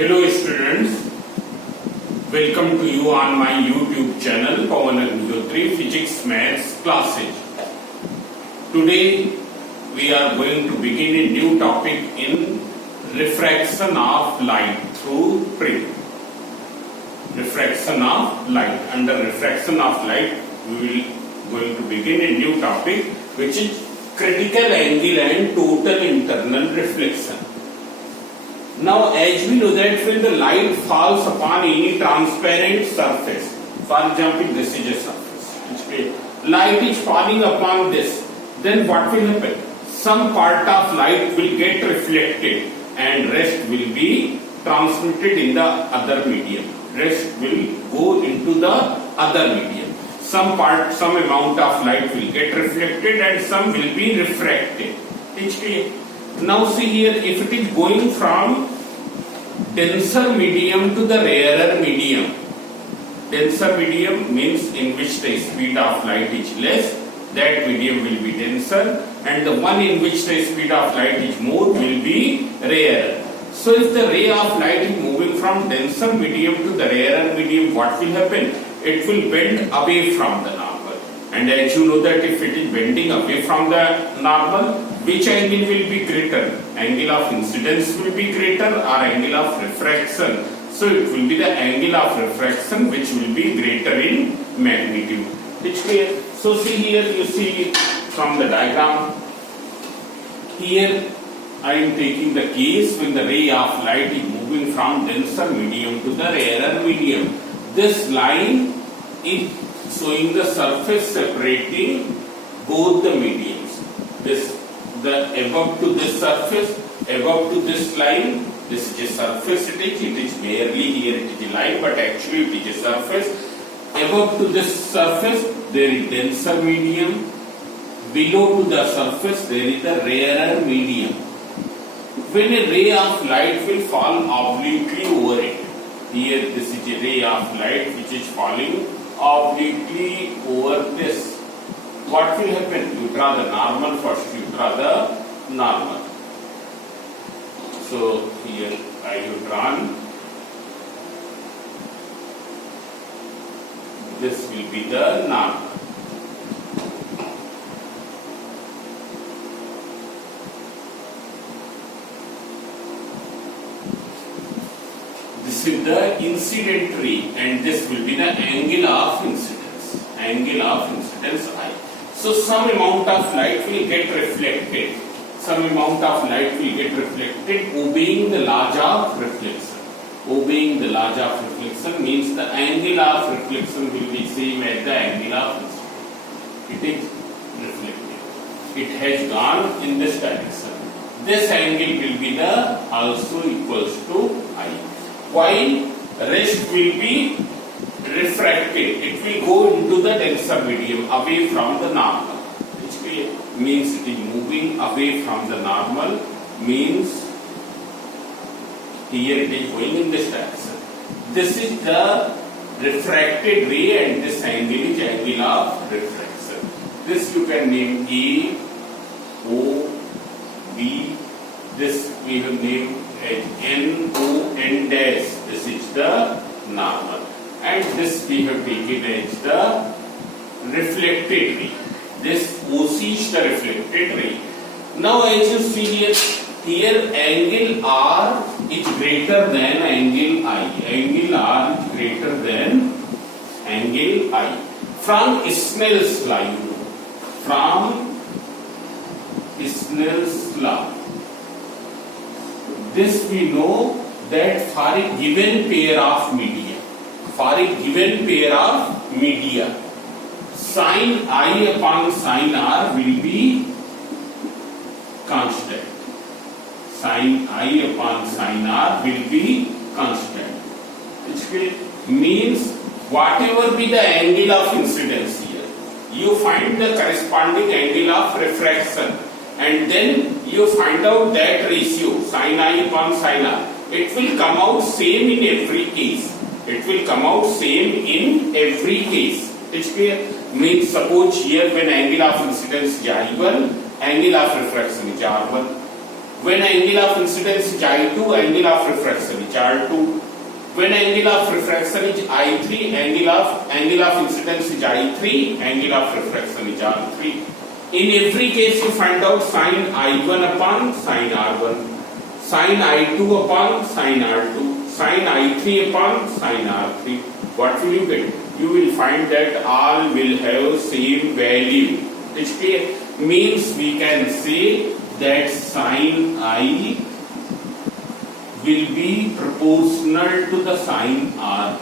Hello students, welcome to you on my YouTube channel Pawan Agnihotri Physics Maths classes. Today we are going to begin a new topic in refraction of light through prism. Refraction of light. Under refraction of light we will going to begin a new topic which is critical angle and total internal reflection. Now, as we know that when the light falls upon any transparent surface, for example, this is a surface, light is falling upon this, then what will happen? Some part of light will get reflected and rest will be transmitted in the other medium. Rest will go into the other medium. Some amount of light will get reflected and some will be refracted. Now see here, if it is going from denser medium to the rarer medium, denser medium means in which the speed of light is less, that medium will be denser, and the one in which the speed of light is more will be rarer. So if the ray of light is moving from denser medium to the rarer medium, what will happen? It will bend away from the normal. And as you know that if it is bending away from the normal, which angle will be greater? Angle of incidence will be greater or angle of refraction? So it will be the angle of refraction which will be greater in magnitude. It's clear? So see here, you see from the diagram. Here I am taking the case when the ray of light is moving from denser medium to the rarer medium. This line is showing the surface separating both the mediums. The above to this surface, above to this line, this is a surface it is barely here it is a line, but actually it is a surface. Above to this surface there is denser medium, below to the surface there is the rarer medium. When a ray of light will fall obliquely over it, here this is a ray of light which is falling obliquely over this, what will happen? You draw the normal first, you draw the normal. So here I have drawn, this will be the normal. This is the incident ray and this will be the angle of incidence. Angle of incidence I. So some amount of light will get reflected. Some amount of light will get reflected obeying the laws of reflection. Obeying the laws of reflection means the angle of reflection will be same as the angle of incidence. It is reflected. It has gone in this direction. This angle will be the also equals to I. While rest will be refracted, it will go into the denser medium away from the normal, which means it is moving away from the normal, means here it is going in this direction. This is the refracted ray and this angle is angle of refraction. This you can name A, O, B, this we have named as N, O, N dash. This is the normal. And this we have taken as the reflected ray. This OC is the reflected ray. Now as you see here angle R is greater than angle I. Angle R is greater than angle I. From Snell's law, from Snell's law, this we know that for a given pair of media, sin I upon sin R will be constant. Sin I upon sin R will be constant. Which means whatever be the angle of incidence here, you find the corresponding angle of refraction and then you find out that ratio sin I upon sin R. It will come out same in every case. It will come out same in every case. It's clear? Means suppose here when angle of incidence is I1, angle of refraction is R1. When angle of incidence is I2, angle of refraction is R2. When angle of refraction is I3, angle of incidence is I3, angle of refraction is R3. In every case, you find out sin I1 upon sin R1, sin I2 upon sin R2, sin I3 upon sin R3. What will you get? You will find that all will have same value. Which means we can say that sin I will be proportional to the sin R,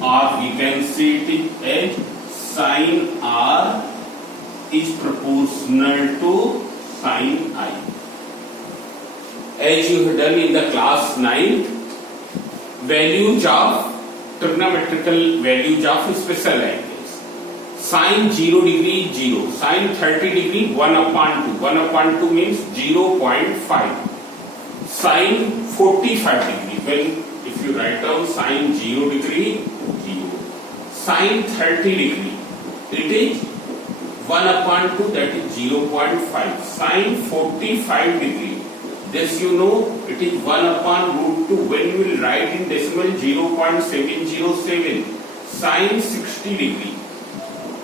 or we can say it as sin R is proportional to sin I. As you have done in the class 9, values of trigonometrical values of special angles. Sin 0 degree 0, sin 30 degree 1 upon 2. 1 upon 2 means 0.5. Sin 45 degree, well, if you write down sin 0 degree 0, sin 30 degree, it is 1 upon 2, that is 0.5. Sin 45 degree, this you know, it is 1 upon root 2. When you will write in decimal, 0.707. Sin 60 degree,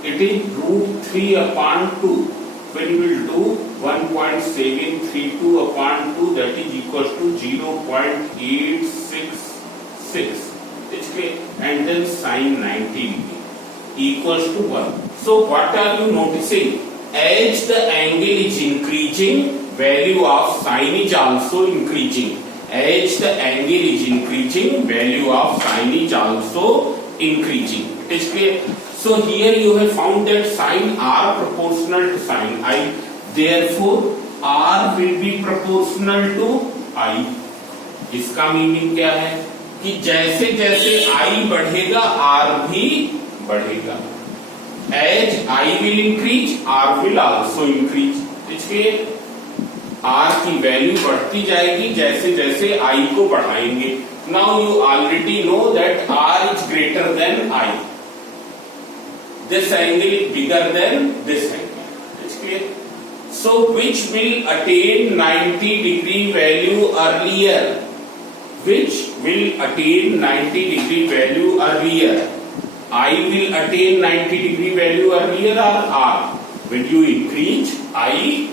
it is root 3 upon 2. When you will do 1.732 upon 2, that is equals to 0.866. Okay, and then sin 90 degree equals to 1. So what are you noticing? As the angle is increasing, value of sin is also increasing. As the angle is increasing, value of sin is also increasing. It is clear? So here you have found that sin R proportional to sin I. Therefore R will be proportional to I. इसका meaning क्या है कि जैसे जैसे I बढ़ेगा R भी बढ़ेगा. As I will increase, R will also increase. इसलिए R की वैल्यू बढ़ती जाएगी जैसे जैसे I को बढ़ाएंगे. Now you already know that R is greater than I. This angle is bigger than this angle. It's clear? So which will attain 90 degree value earlier? Which will attain 90 degree value earlier? I will attain 90 degree value earlier or R? When you increase I,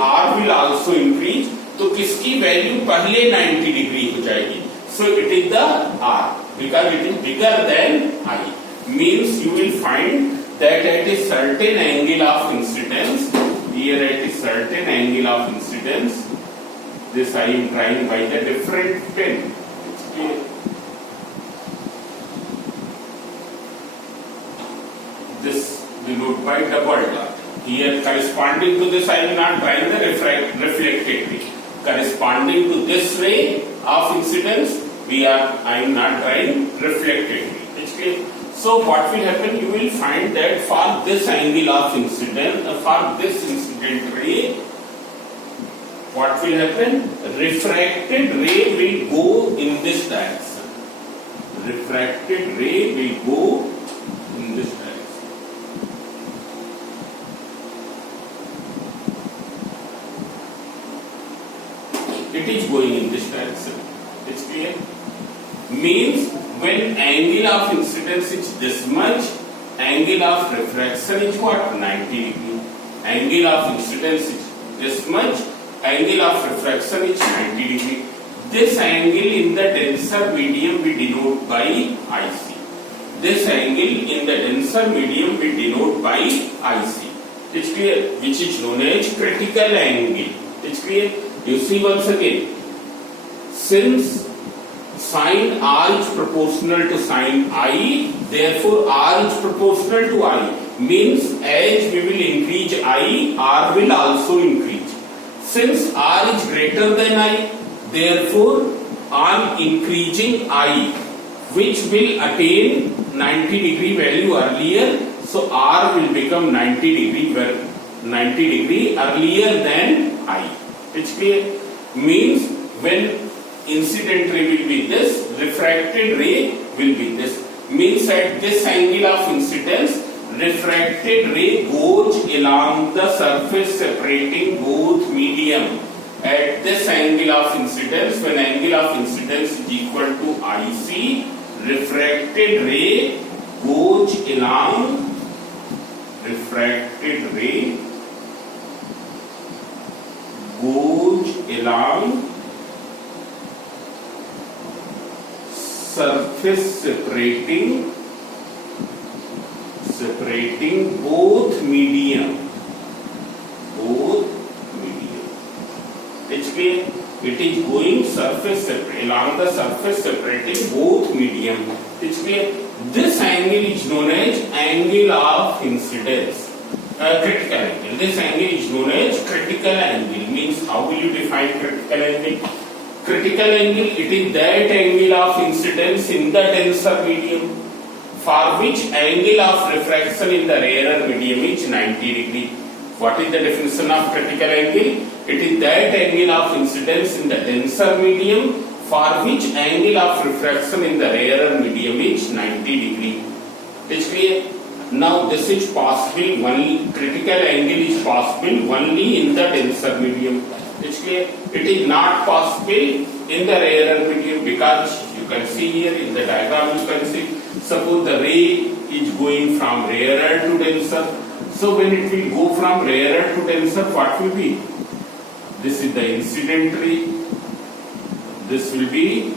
R will also increase. तो किसकी value पहले 90 degree हो जाएगी? So it is the R because it is bigger than I. Means you will find that at a certain angle of incidence, here at a certain angle of incidence, this I am trying by the different pen. This denote by double dot. Here corresponding to this I am not trying the reflected ray. Corresponding to this ray of incidence, I am not trying reflected ray. Okay. So what will happen? You will find that for this angle of incidence, for this incident ray, what will happen? Refracted ray will go in this direction. Refracted ray will go in this direction. It is going in this direction. It's clear? Means when angle of incidence is this much, angle of refraction is what? 90 degree. Angle of incidence is this much, angle of refraction is 90 degree. This angle in the denser medium we denote by IC. This angle in the denser medium we denote by IC. It's clear? Which is known as critical angle. It's clear? You see once again, since sin R is proportional to sin I, therefore R is proportional to I. Means as we will increase I, R will also increase. Since R is greater than I, therefore on increasing I, which will attain 90 degree value earlier, so R will become 90 degree earlier than I. It's clear? Means when incident ray will be this, refracted ray will be this. Means at this angle of incidence, refracted ray goes along the surface separating both medium at this angle of incidence, when angle of incidence is equal to IC, refracted ray goes along, refracted ray goes along surface separating both medium. It's clear? It is going surface along the surface separating both medium. It's clear? This angle is known as angle of incidence. Critical angle. This angle is known as critical angle. Means how will you define critical angle? Critical angle, it is that angle of incidence in the denser medium for which angle of refraction in the rarer medium is 90 degree. What is the definition of critical angle? It is that angle of incidence in the denser medium for which angle of refraction in the rarer medium is 90 degree. It's clear? Now this is possible only, critical angle is possible only in the denser medium. It's clear? It is not possible in the rarer medium because you can see here in the diagram, you can see, suppose the ray is going from rarer to denser. So when it will go from rarer to denser, what will be? This is the incident ray. This will be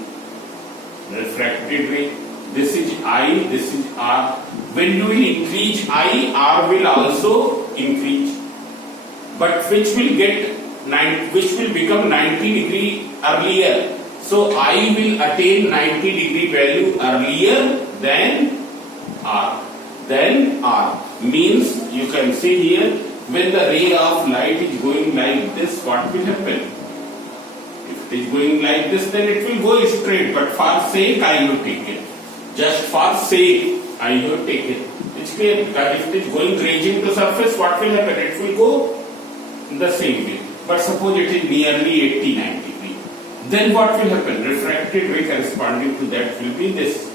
refracted ray. This is I, this is R. When you will increase I, R will also increase. But which will become 90 degree earlier. So I will attain 90 degree value earlier than R. Then R means you can see here when the ray of light is going like this, what will happen? If it is going like this, then it will go straight. But for sake I have taken. Just for sake I have taken. It's clear because if it is going grazing to surface, what will happen? It will go in the same way. But suppose it is nearly 89 degree. Then what will happen? Refracted ray corresponding to that will be this.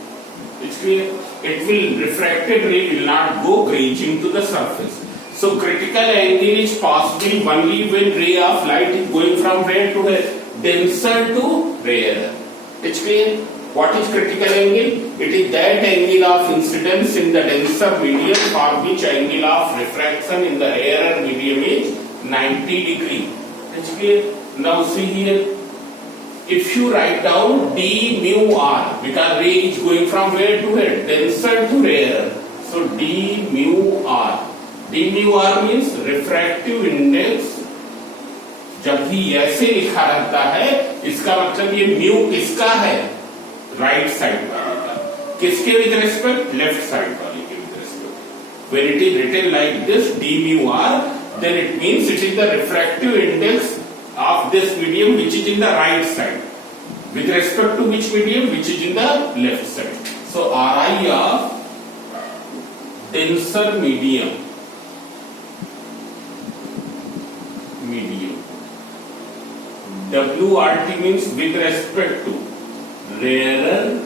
It's clear? It will, refracted ray will not go grazing to the surface. So critical angle is possible only when ray of light is going from where to where? Denser to rarer. It's clear? What is critical angle? It is that angle of incidence in the denser medium for which angle of refraction in the rarer medium is 90 degree. It's clear? Now see here. If you write down d mu r, because ray is going from where to where? Denser to rarer. So d mu r. d mu r means refractive index. जब भी ऐसे लिखा रहता है, इसका मतलब ये mu किसका है? राइट साइड वाले का. किसके विद रेस्पेक्ट? लेफ्ट साइड वाले के with respect. When it is written like this, d mu r, then it means it is the refractive index of this medium which is in the right side. With respect to which medium? Which is in the left side. So Ri of denser medium. WRT means with respect to rarer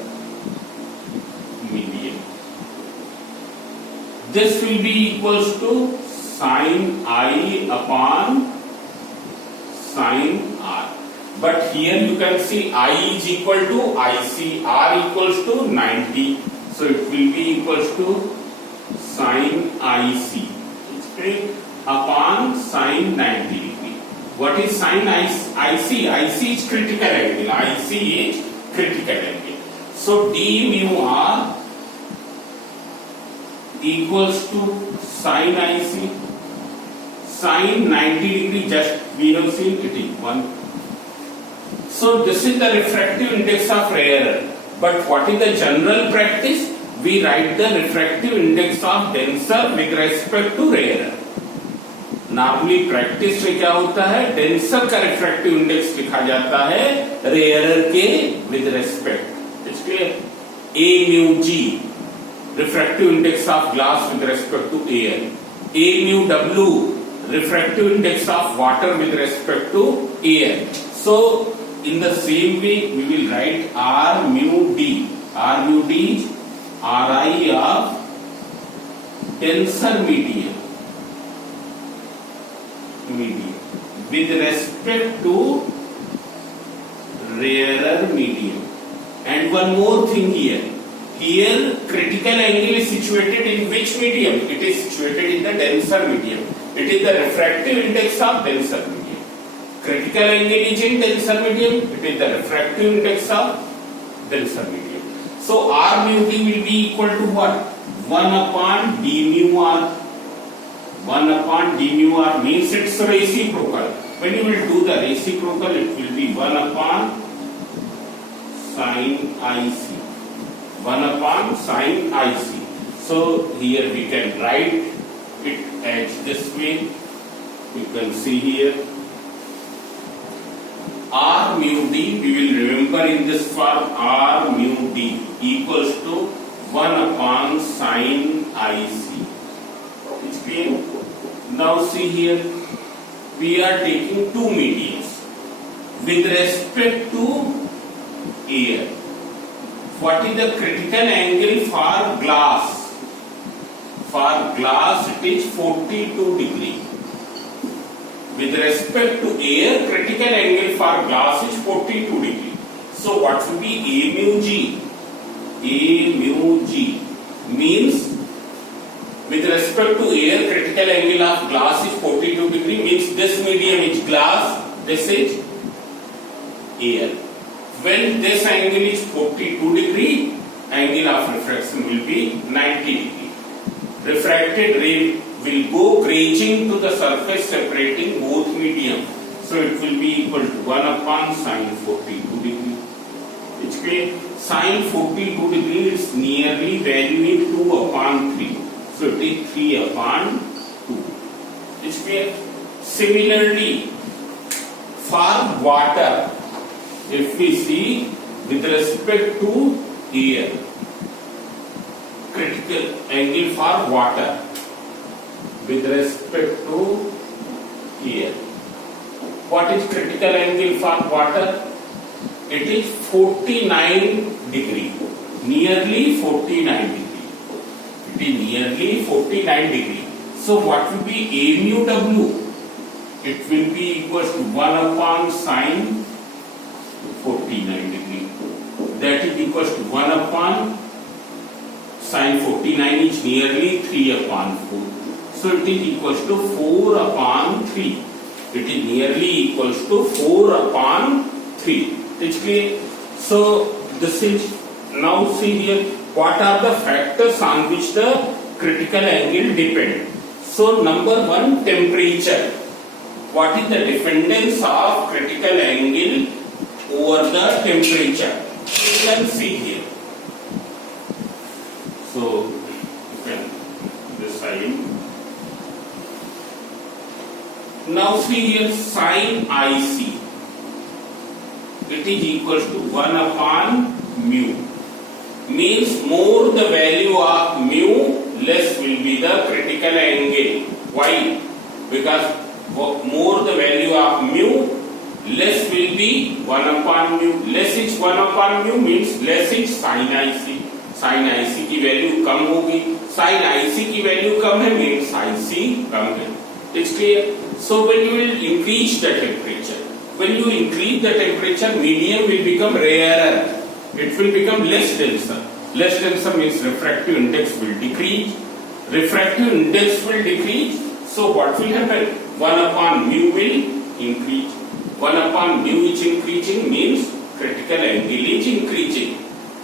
medium. This will be equals to sin I upon sin R. But here you can see I is equal to IC, R equals to 90. So it will be equals to sin IC upon sin 90 degree. What is sin IC? IC is critical angle. IC is critical angle. So d mu R equals to sin IC. Sin 90 degree, just we have seen it is 1. So this is the refractive index of rarer. But what is the general practice? We write the refractive index of denser with respect to rarer. Normally practice में क्या होता है? Denser का refractive index लिखा जाता है rarer के with respect. It's clear? A mu G refractive index of glass with respect to air. A mu W refractive index of water with respect to air. So in the same way we will write R mu D. R mu D R I of denser medium. medium with respect to rarer medium. And one more thing here. Here critical angle is situated in which medium? It is situated in the denser medium. It is the refractive index of denser medium. Critical angle is in denser medium. It is the refractive index of denser medium. So R mu D will be equal to what? 1 upon d mu R. 1 upon d mu R means it's reciprocal. When you will do the reciprocal, it will be 1 upon sin IC. 1 upon sin IC. So here we can write it as this way. You can see here R mu D, we will remember in this form R mu D equals to 1 upon sin IC. It's clear? Now see here, we are taking two mediums with respect to air. What is the critical angle for glass? For glass it is 42 degree. With respect to air, critical angle for glass is 42 degree. So what will be A mu G? A mu G means with respect to air, critical angle of glass is 42 degree, means this medium is glass, this is air. When this angle is 42 degree, angle of refraction will be 90 degree. Refracted ray will go grazing to the surface separating both medium. So it will be equal to 1 upon sin 42 degree. It's clear? Sin 42 degree is nearly valuing 2 upon 3. So it is 3 upon 2. It's clear? Similarly, for water, if we see with respect to air, critical angle for water with respect to air. What is critical angle for water? It is 49 degree, nearly 49 degree. It is nearly 49 degree. So what will be A mu W? It will be equals to 1 upon sin 49 degree. That is equals to 1 upon sin 49 is nearly 3 upon 4. So it is equals to 4 upon 3. It is nearly equals to 4 upon 3. It's clear? So this is, now see here, what are the factors on which the critical angle depend? So number one, temperature. What is the dependence of critical angle over the temperature? You can see here. So you can decide. Now see here, sin IC. It is equals to 1 upon mu. Means more the value of mu, less will be the critical angle. Why? Because more the value of mu, less will be 1 upon mu. Less is 1 upon mu means less is sin IC. Sin IC की value कम होगी. Sin IC की value कम है means IC कम है. It's clear? So when you will increase the temperature, when you increase the temperature, medium will become rarer. It will become less denser. Less denser means refractive index will decrease. Refractive index will decrease. So what will happen? 1 upon mu will increase. 1 upon mu is increasing means critical angle is increasing.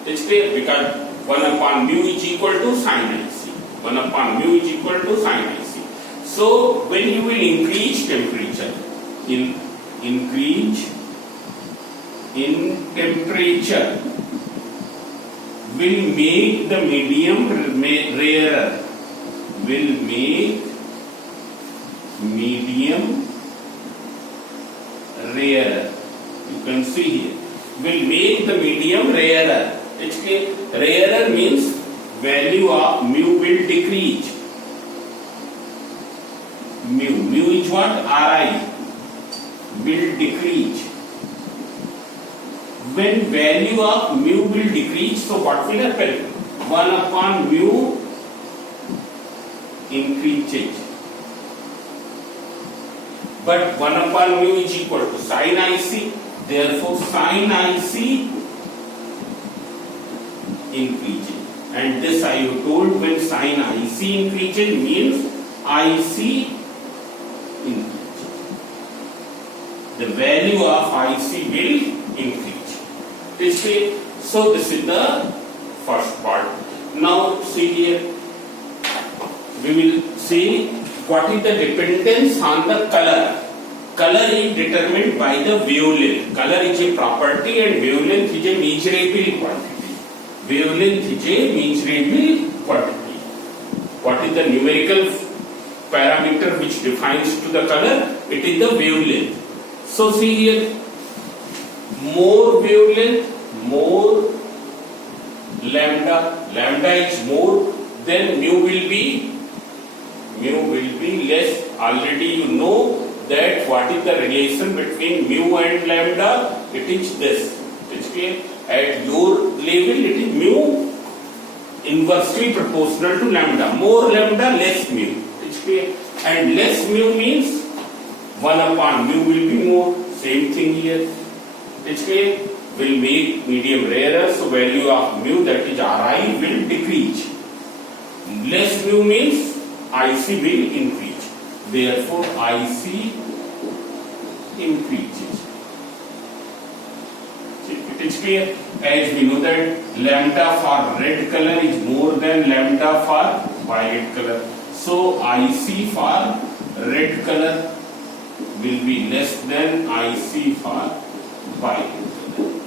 It's clear? Because 1 upon mu is equal to sin IC. 1 upon mu is equal to sin IC. So when you will increase temperature, increase in temperature will make the medium rarer. Will make medium rarer. You can see here. Will make the medium rarer. It's clear? Rarer means value of mu will decrease. Mu is what? Ri will decrease. When value of mu will decrease, so what will happen? 1 upon mu increases. but 1 upon mu is equal to sin IC. Therefore, sin IC increases. And this I have told, when sin IC increases means IC increases. The value of IC will increase. So this is the first part. Now see here, we will see what is the dependence on the color. Color is determined by the wavelength. Color is a property and wavelength is a measurable quantity. Wavelength is a measurable quantity. What is the numerical parameter which defines to the color? It is the wavelength. So see here, more wavelength, more lambda. Lambda is more, then mu will be less. Already you know that what is the relation between mu and lambda. It is this. It's clear. At your level it is mu inversely proportional to lambda. More lambda, less mu. It's clear. And less mu means 1 upon mu will be more. Same thing here. It's clear. Will make medium rarer, so value of mu, that is Ri, will decrease. Less mu means IC will increase. Therefore, IC increases. It is clear. As we know that lambda for red color is more than lambda for violet color. So IC for red color will be less than IC for violet color.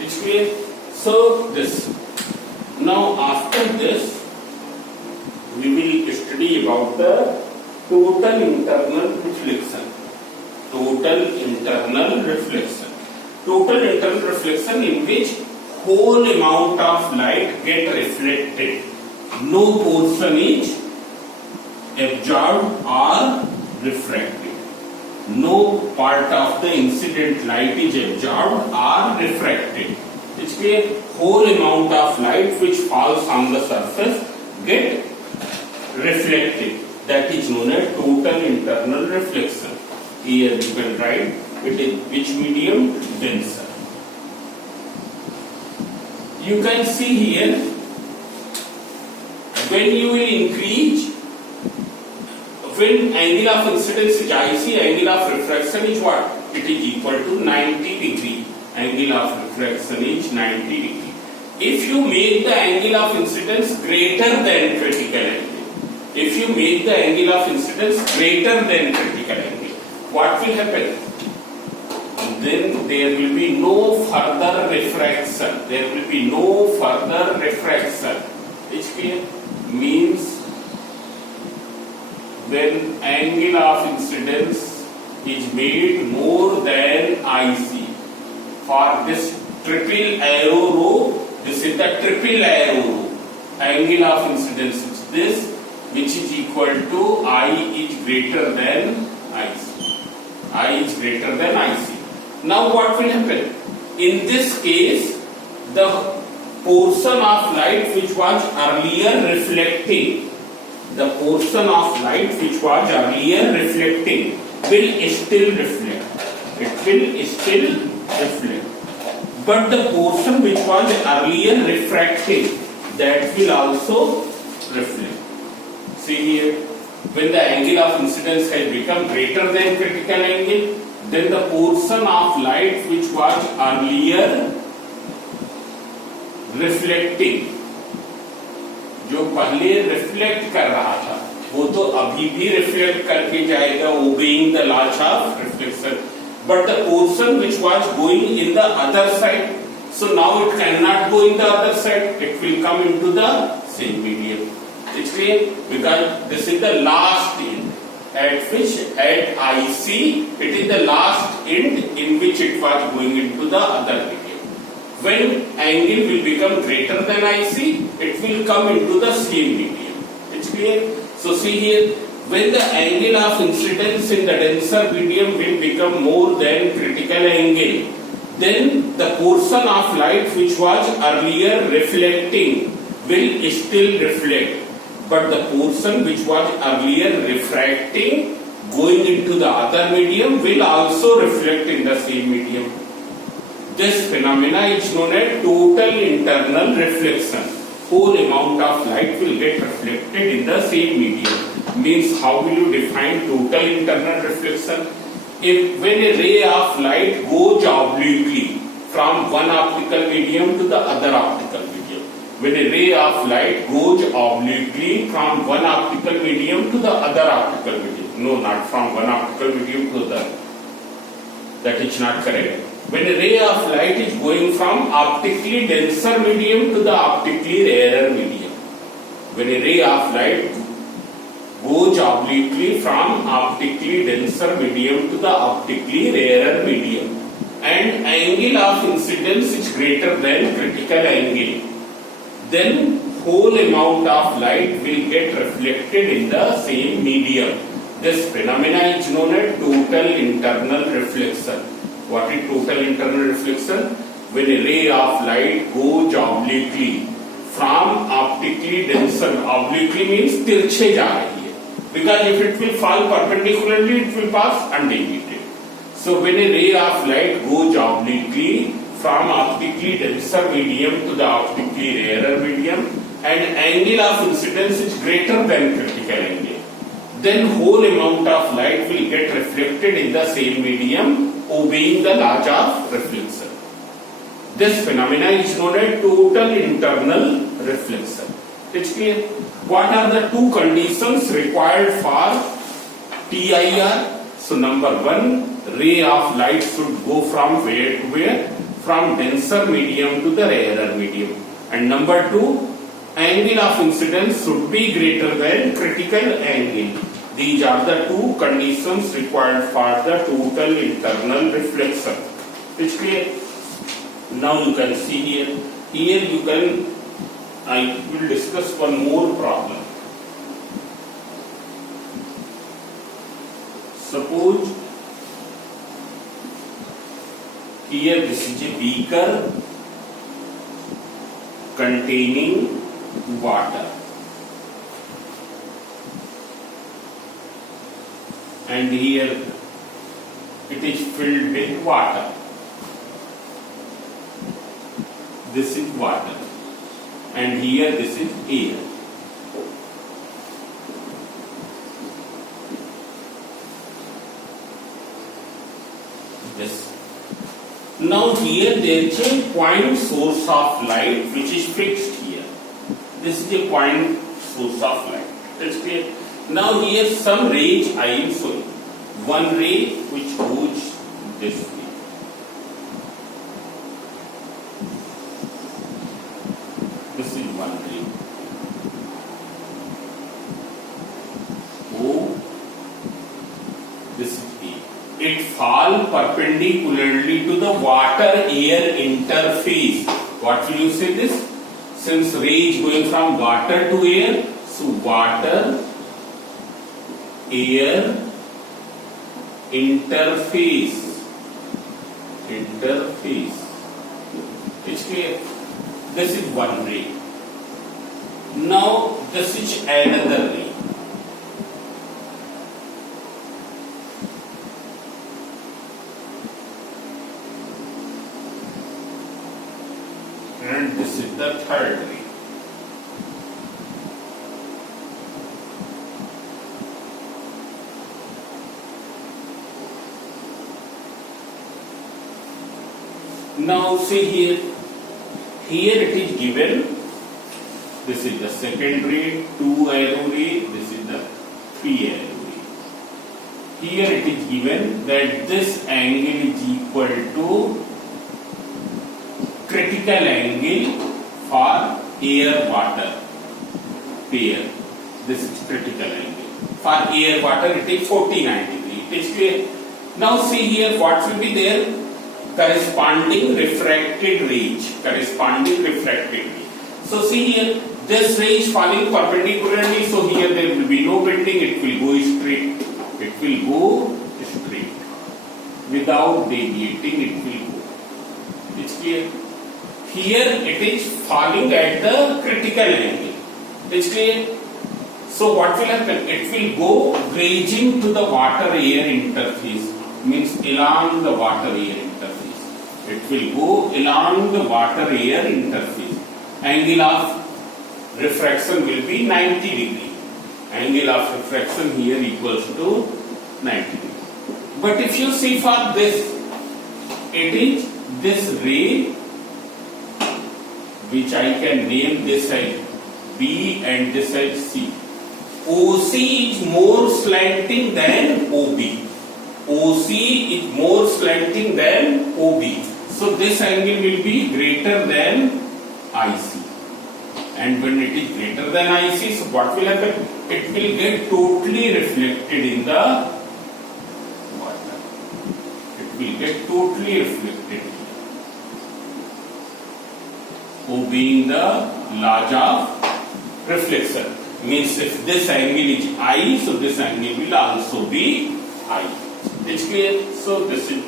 It's clear. So this. Now after this, we will study about the total internal reflection. Total internal reflection. Total internal reflection in which whole amount of light get reflected. No portion is absorbed or refracted. No part of the incident light is absorbed or refracted. It's clear. Whole amount of light which falls on the surface get reflected. That is known as total internal reflection. Here you can write it is which medium? Denser. You can see here, when you will increase, when angle of incidence is IC, angle of refraction is what? It is equal to 90 degree. Angle of refraction is 90 degree. If you make the angle of incidence greater than critical angle, if you make the angle of incidence greater than critical angle, what will happen? Then there will be no further refraction. There will be no further refraction. Which means when angle of incidence is made more than IC. For this triple arrow row, this is the triple arrow row. Angle of incidence is this, which is equal to I is greater than IC. I is greater than IC. Now what will happen? In this case, the portion of light which was earlier reflecting, the portion of light which was earlier reflecting will still reflect. It will still reflect. But the portion which was earlier refracting, that will also reflect. See here, when the angle of incidence has become greater than critical angle, then the portion of light which was earlier reflecting, जो पहले reflect कर रहा था, वो तो अभी भी reflect करके जाएगा, obeying the laws of reflection. But the portion which was going in the other side, so now it cannot go in the other side. It will come into the same medium. It's clear, because this is the last end at which at IC it is the last end in which it was going into the other medium. When angle will become greater than IC, it will come into the same medium. It's clear. So see here, when the angle of incidence in the denser medium will become more than critical angle, then the portion of light which was earlier reflecting will still reflect, but the portion which was earlier refracting going going into the other medium will also reflect in the same medium. This phenomena is known as total internal reflection. Whole amount of light will get reflected in the same medium. Means how will you define total internal reflection? If when a ray of light goes obliquely from one optical medium to the other optical medium, when a ray of light goes obliquely from one optical medium to the other optical medium, no, not from one optical medium to the other, that is not correct. When a ray of light is going from optically denser medium to the optically rarer medium, when a ray of light goes obliquely from optically denser medium to the optically rarer medium, and angle of incidence is greater than critical angle, then whole amount of light will get reflected in the same medium. This phenomena is known as total internal reflection. What is total internal reflection? When a ray of light goes obliquely from optically denser, obliquely means तिरछे जा रही है, because if it will fall perpendicularly it will pass undeviated. So when a ray of light goes obliquely from optically denser medium to the optically rarer medium and angle of incidence is greater than critical angle, then whole amount of light will get reflected in the same medium obeying the laws of reflection. This phenomena is known as total internal reflection. It's clear? What are the two conditions required for TIR? So number one, ray of light should go from where to where? From denser medium to the rarer medium. And number two, angle of incidence should be greater than critical angle. These are the two conditions required for the total internal reflection. It's clear? Now you can see here. Here you can, I will discuss one more problem. Suppose here this is a beaker containing water, and here it is filled with water. This is water, and here this is air. This. Now here there is a point source of light which is fixed here. This is a point source of light. That's clear. Now here some rays I am showing. One ray which goes this way. This is one ray. O. This is A. It falls perpendicularly to the water-air interface. What will you say this? Since ray is going from water to air, so water air interface. It's clear? This is one ray. Now this is another ray. And this is the third ray. Now see here, it is given, this is the second ray, 2 arrow ray, this is the 3 arrow ray. Here it is given that this angle is equal to critical angle for air water pair. This is critical angle. For air water it is 49 degree. It is clear. Now see here what will be there? Corresponding refracted range. So see here, this ray is falling perpendicularly, so here there will be no bending, it will go straight. Without deviating, it will go. It's clear? Here it is falling at the critical angle. It's clear? So what will happen? It will go grazing to the water-air interface, means along the water-air interface. It will go along the water-air interface. Angle of refraction will be 90 degree. Angle of refraction here equals to 90 degree. But if you see for this, it is this ray, which I can name this as B and this as C. OC is more slanting than OB. OC is more slanting than OB. So this angle will be greater than IC. And when it is greater than IC, so what will happen? It will get totally reflected in the water. It will get totally reflected. Obeying the laws of reflection. Means if this angle is I, so this angle will also be I. It's clear? So this is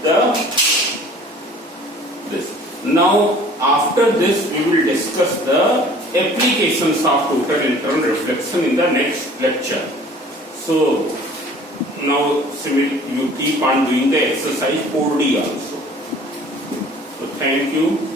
this. Now after this we will discuss the applications of total internal reflection in the next lecture. So now you keep on doing the exercise 4D also. So thank you.